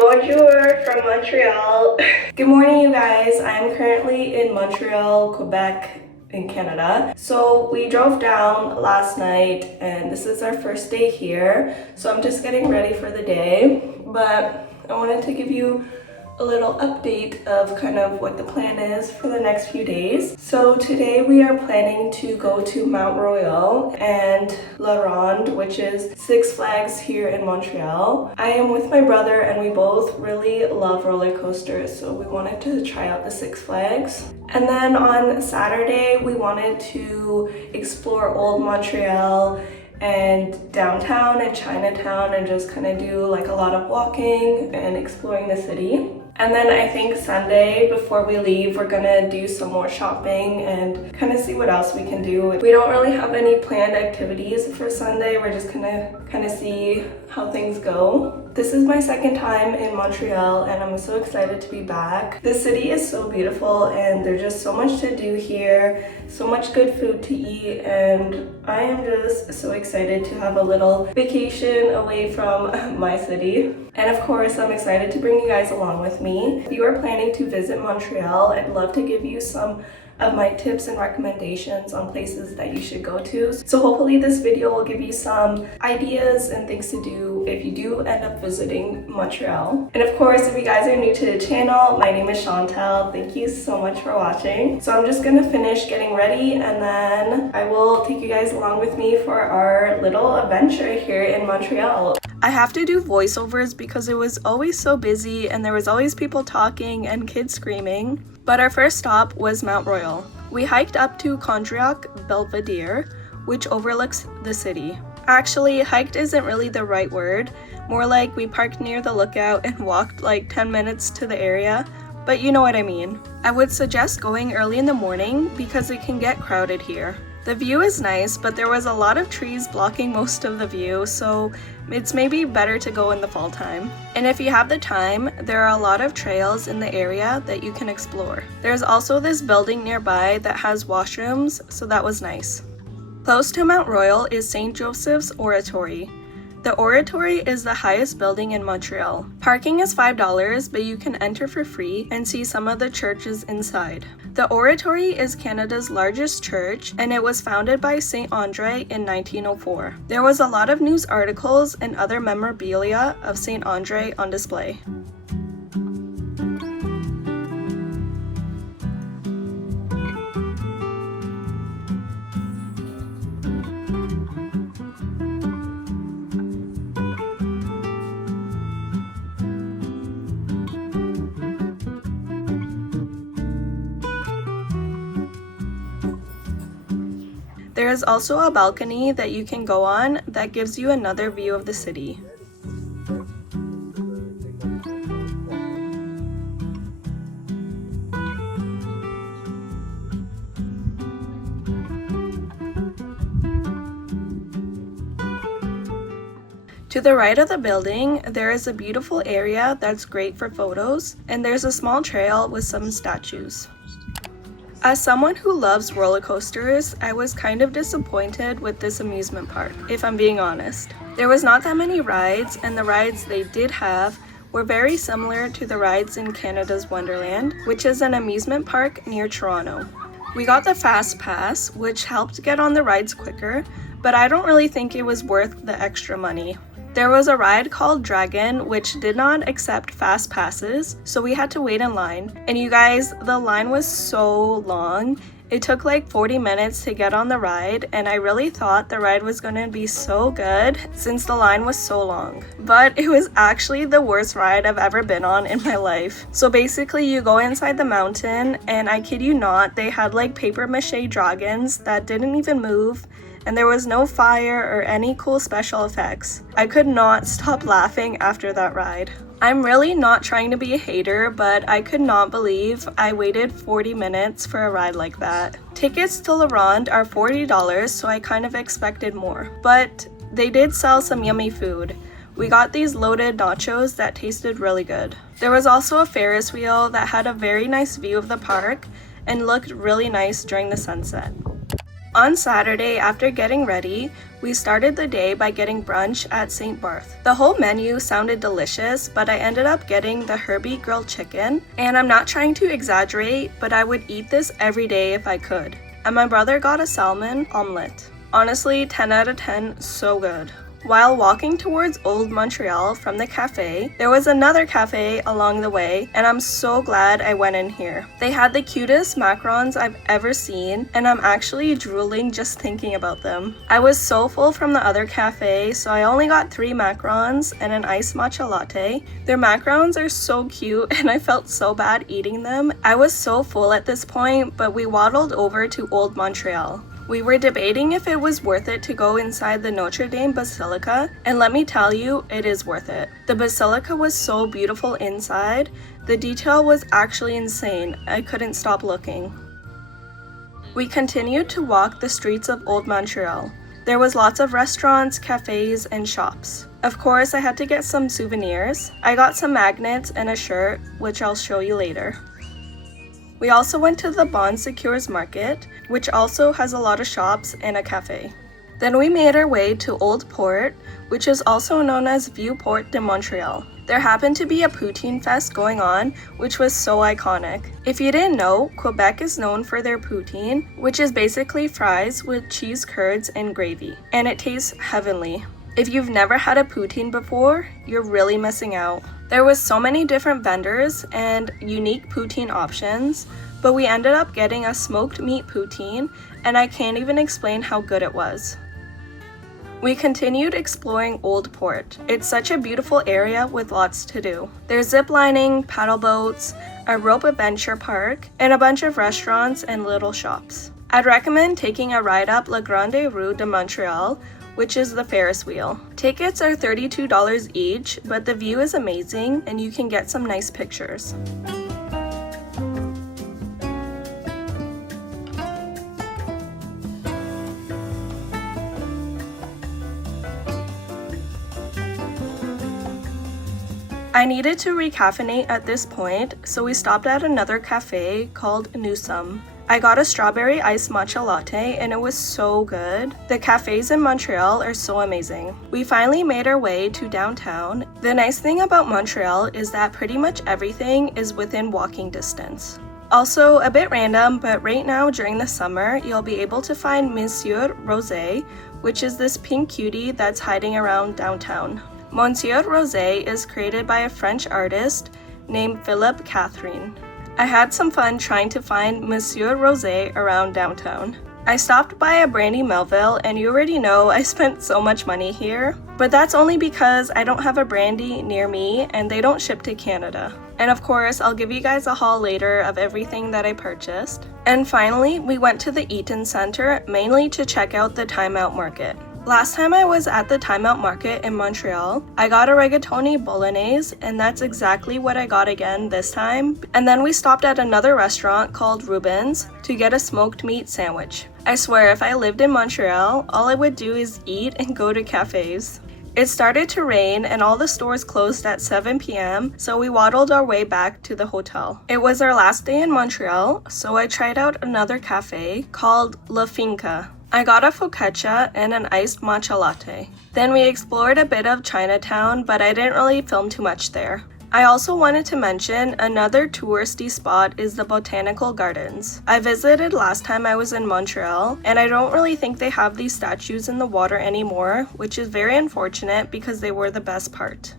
Bonjour from Montreal. Good morning, you guys. I'm currently in Montreal, Quebec, in Canada. So we drove down last night and this is our first day here. So I'm just getting ready for the day, but I wanted to give you a little update of kind of what the plan is for the next few days. So today we are planning to go to Mount Royal and Ronde, which is Six Flags here in Montreal. I am with my brother and we both really love roller coasters, so we wanted to try out the Six Flags. And then on Saturday we wanted to explore Old Montreal and downtown and Chinatown and just kind of do like a lot of walking and exploring the city. And then I think Sunday before we leave, we're gonna do some more shopping and kind of see what else we can do. We don't really have any planned activities for Sunday. We're just gonna kind of see how things go. This is my second time in Montreal and I'm so excited to be back. The city is so beautiful and there's just so much to do here, so much good food to eat, and I am just so excited to have a little vacation away from my city. And of course, I'm excited to bring you guys along with me. If you are planning to visit Montreal, I'd love to give you some of my tips and recommendations on places that you should go to. So hopefully this video will give you some ideas and things to do if you do end up visiting Montreal. And of course, if you guys are new to the channel, my name is Chantal. Thank you so much for watching. So I'm just gonna finish getting ready and then I will take you guys along with me for our little adventure here in Montreal. I have to do voiceovers because it was always so busy and there was always people talking and kids screaming. But our first stop was Mount Royal. We hiked up to Condrac Belvedere, which overlooks the city. Actually, hiked isn't really the right word, more like we parked near the lookout and walked like 10 minutes to the area, but you know what I mean. I would suggest going early in the morning because it can get crowded here. The view is nice, but there was a lot of trees blocking most of the view, so it's maybe better to go in the fall time. And if you have the time, there are a lot of trails in the area that you can explore. There's also this building nearby that has washrooms, so that was nice. Close to Mount Royal is St. Joseph's Oratory. The Oratory is the highest building in Montreal. Parking is $5, but you can enter for free and see some of the churches inside. The Oratory is Canada's largest church, and it was founded by St. Andre in 1904. There was a lot of news articles and other memorabilia of St. Andre on display. There is also a balcony that you can go on that gives you another view of the city. To the right of the building, there is a beautiful area that's great for photos, and there's a small trail with some statues. As someone who loves roller coasters, I was kind of disappointed with this amusement park, if I'm being honest. There was not that many rides, and the rides they did have were very similar to the rides in Canada's Wonderland, which is an amusement park near Toronto. We got the Fast Pass, which helped get on the rides quicker, but I don't really think it was worth the extra money. There was a ride called Dragon, which did not accept fast passes, so we had to wait in line. And you guys, the line was so long. It took like 40 minutes to get on the ride, and I really thought the ride was gonna be so good since the line was so long. But it was actually the worst ride I've ever been on in my life. So basically you go inside the mountain, and I kid you not, they had like paper mache dragons that didn't even move, and there was no fire or any cool special effects. I could not stop laughing after that ride. I'm really not trying to be a hater, but I could not believe I waited 40 minutes for a ride like that. Tickets to Ronde are $40, so I kind of expected more. But they did sell some yummy food. We got these loaded nachos that tasted really good. There was also a Ferris wheel that had a very nice view of the park and looked really nice during the sunset. On Saturday, after getting ready, we started the day by getting brunch at St. Barth. The whole menu sounded delicious, but I ended up getting the Herbie grilled chicken, and I'm not trying to exaggerate, but I would eat this every day if I could. And my brother got a salmon omelette. Honestly, 10 out of 10, so good. While walking towards Old Montreal from the cafe, there was another cafe along the way, and I'm so glad I went in here. They had the cutest macarons I've ever seen, and I'm actually drooling just thinking about them. I was so full from the other cafe, so I only got 3 macarons and an iced matcha latte. Their macarons are so cute, and I felt so bad eating them. I was so full at this point, but we waddled over to Old Montreal. We were debating if it was worth it to go inside the Notre Dame basilica, and let me tell you, it is worth it. The basilica was so beautiful inside. The detail was actually insane. I couldn't stop looking. We continued to walk the streets of Old Montreal. There was lots of restaurants, cafes, and shops. Of course, I had to get some souvenirs. I got some magnets and a shirt, which I'll show you later. We also went to the Bon Secours Market, which also has a lot of shops and a cafe. Then we made our way to Old Port, which is also known as Vieux-Port de Montreal. There happened to be a poutine fest going on, which was so iconic. If you didn't know, Quebec is known for their poutine, which is basically fries with cheese curds and gravy, and it tastes heavenly. If you've never had a poutine before, you're really missing out. There was so many different vendors and unique poutine options, but we ended up getting a smoked meat poutine, and I can't even explain how good it was. We continued exploring Old Port. It's such a beautiful area with lots to do. There's zip lining, paddle boats, a rope adventure park, and a bunch of restaurants and little shops. I'd recommend taking a ride up La Grande Rue de Montreal, which is the Ferris wheel. Tickets are $32 each, but the view is amazing and you can get some nice pictures. I needed to recaffeinate at this point, so we stopped at another cafe called Newsome. I got a strawberry iced matcha latte and it was so good. The cafes in Montreal are so amazing. We finally made our way to downtown. The nice thing about Montreal is that pretty much everything is within walking distance. Also, a bit random, but right now during the summer, you'll be able to find Monsieur Rosé, which is this pink cutie that's hiding around downtown. Monsieur Rosé is created by a French artist named Philippe Catherine. I had some fun trying to find Monsieur Rosé around downtown. I stopped by a Brandy Melville, and you already know I spent so much money here, but that's only because I don't have a Brandy near me and they don't ship to Canada. And of course, I'll give you guys a haul later of everything that I purchased. And finally, we went to the Eaton Center mainly to check out the Time Out Market. Last time I was at the Time Out Market in Montreal, I got a rigatoni bolognese, and that's exactly what I got again this time. And then we stopped at another restaurant called Rubens to get a smoked meat sandwich. I swear if I lived in Montreal, all I would do is eat and go to cafes. It started to rain and all the stores closed at 7 p.m, so we waddled our way back to the hotel. It was our last day in Montreal, so I tried out another cafe called La Finca. I got a focaccia and an iced matcha latte. Then we explored a bit of Chinatown, but I didn't really film too much there. I also wanted to mention another touristy spot is the Botanical Gardens. I visited last time I was in Montreal, and I don't really think they have these statues in the water anymore, which is very unfortunate because they were the best part.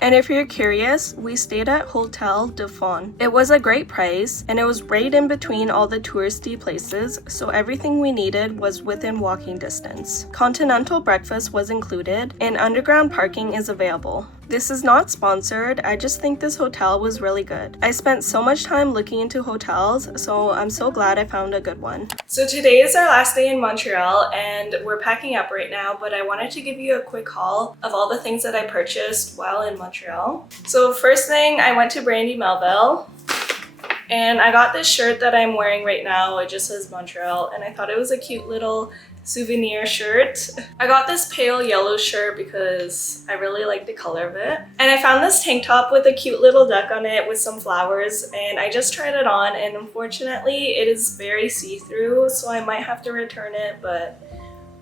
And if you're curious, we stayed at Hotel de Faune. It was a great price, and it was right in between all the touristy places, so everything we needed was within walking distance. Continental breakfast was included, and underground parking is available. This is not sponsored, I just think this hotel was really good. I spent so much time looking into hotels, so I'm so glad I found a good one. So today is our last day in Montreal, and we're packing up right now, but I wanted to give you a quick haul of all the things that I purchased while in Montreal. So first thing, I went to Brandy Melville, and I got this shirt that I'm wearing right now. It just says Montreal, and I thought it was a cute little souvenir shirt. I got this pale yellow shirt because I really like the color of it. And I found this tank top with a cute little duck on it with some flowers, and I just tried it on, and unfortunately it is very see-through, so I might have to return it, but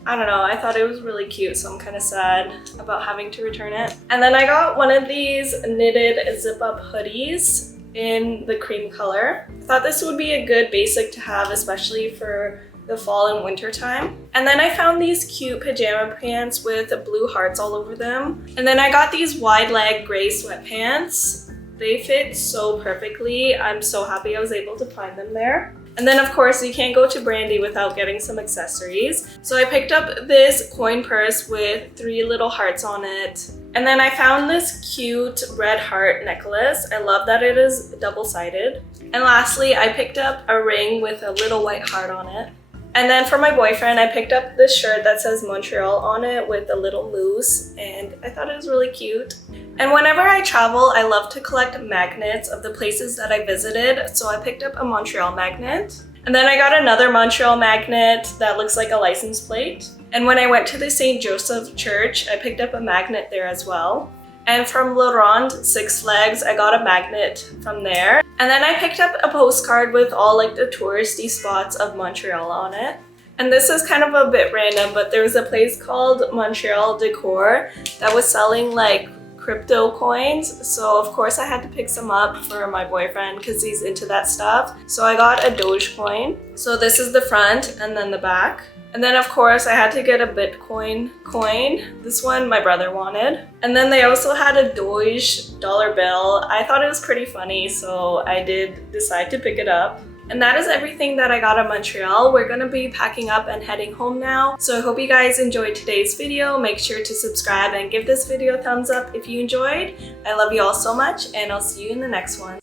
I don't know, I thought it was really cute, so I'm kind of sad about having to return it. And then I got one of these knitted zip-up hoodies in the cream color. I thought this would be a good basic to have, especially for the fall and winter time. And then I found these cute pajama pants with blue hearts all over them. And then I got these wide leg gray sweatpants. They fit so perfectly. I'm so happy I was able to find them there. And then of course you can't go to Brandy without getting some accessories. So I picked up this coin purse with 3 little hearts on it. And then I found this cute red heart necklace. I love that it is double-sided. And lastly, I picked up a ring with a little white heart on it. And then for my boyfriend, I picked up this shirt that says Montreal on it with a little moose, and I thought it was really cute. And whenever I travel, I love to collect magnets of the places that I visited, so I picked up a Montreal magnet. And then I got another Montreal magnet that looks like a license plate. And when I went to the St. Joseph Church, I picked up a magnet there as well. And from Ronde, Six Flags, I got a magnet from there. And then I picked up a postcard with all like the touristy spots of Montreal on it. And this is kind of a bit random, but there was a place called Montreal Decor that was selling like crypto coins. So of course I had to pick some up for my boyfriend because he's into that stuff. So I got a Doge coin. So this is the front and then the back. And then of course I had to get a Bitcoin coin. This one my brother wanted. And then they also had a Doge dollar bill. I thought it was pretty funny, so I did decide to pick it up. And that is everything that I got in Montreal. We're gonna be packing up and heading home now. So I hope you guys enjoyed today's video. Make sure to subscribe and give this video a thumbs up if you enjoyed. I love you all so much, and I'll see you in the next one.